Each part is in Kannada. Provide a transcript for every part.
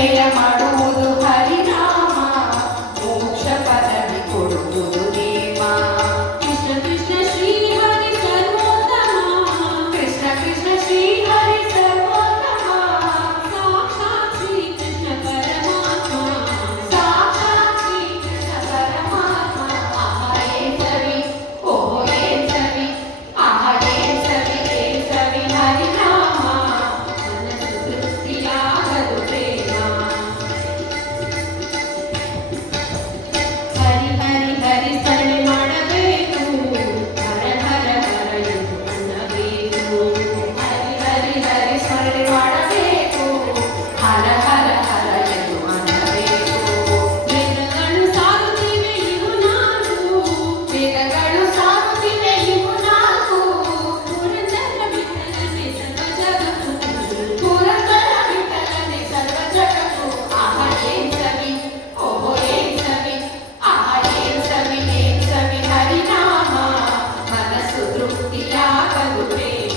ಭಜನೆಯ ಮಾಡುವುದು ಹರಿನಾಮ ಮೋಕ್ಷ ಪದವಿ ಕೊಡುವುದು ನೇಮ ಕೃಷ್ಣ ಕೃಷ್ಣ ಶ್ರೀ ಹರಿ ಸರ್ವೋತ್ತಮ ಕೃಷ್ಣ ಕೃಷ್ಣ ಶ್ರೀ ಹರಿ ಸರ್ವೋತ್ತಮ ಸಾಕ್ಷಾತ್ ಶ್ರೀ ಕೃಷ್ಣ ಪರಮಾತ್ಮ ಸಾಕ್ಷಾತ್ ಶ್ರೀ ಕೃಷ್ಣ ಪರಮಾತ್ಮ ಆಹಾ ಏನ್ ಸವಿ ಓಹೋ ಏನ್ ಸವಿ ಆಹಾ ಏನ್ ಸವಿ ಹರಿನಾಮ ಮನಸ್ಸು ತೃಪ್ತಿಯಾಗದು ಪ್ರೇಮ ಹರಿ ಹರಿ ಹರಿ ಸ್ಮರಣೆ ಮಾಡಬೇಕು ಹರ ಹರ ಹರ ಎಂದು ಅನ್ನಬೇಕು ಹರಿ ಹರಿ ಹರಿ ಸ್ಮರಣೆ ಮಾಡಬೇಕು ಹರ ಹರ ಹರ ಎಂದು ಅನ್ನಬೇಕು ವೇದಗಳು ಸಾರುತ್ತಿವೆ ಇವು ನಾಲ್ಕು ವೇದಗಳು ಸಾರುತ್ತಿವೆ ಇವು ನಾಲ್ಕು ಪುರಂದರ ವಿಠಲನೆ ಸರ್ವ ಜಗತ್ತು ಪುರಂದರ ವಿಠಲನೆ ಸರ್ವ ಜಗತ್ತು ಆಹಾ ಏನ್ ಸವಿ ಓಹೋ ಏನ್ ಸವಿ ಆಹಾ ಏನ್ ಸವಿ ಹರಿನಾಮ ಮನಸ್ಸು ತೃಪ್ತಿಯಾಗದು ಪ್ರೇಮ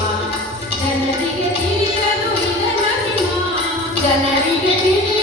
ಜನರಿಗೆ ತಿಳಿಯದು ಇದರ ಮಹಿಮಾ ಜನರಿಗೆ ತಿಳಿಯದು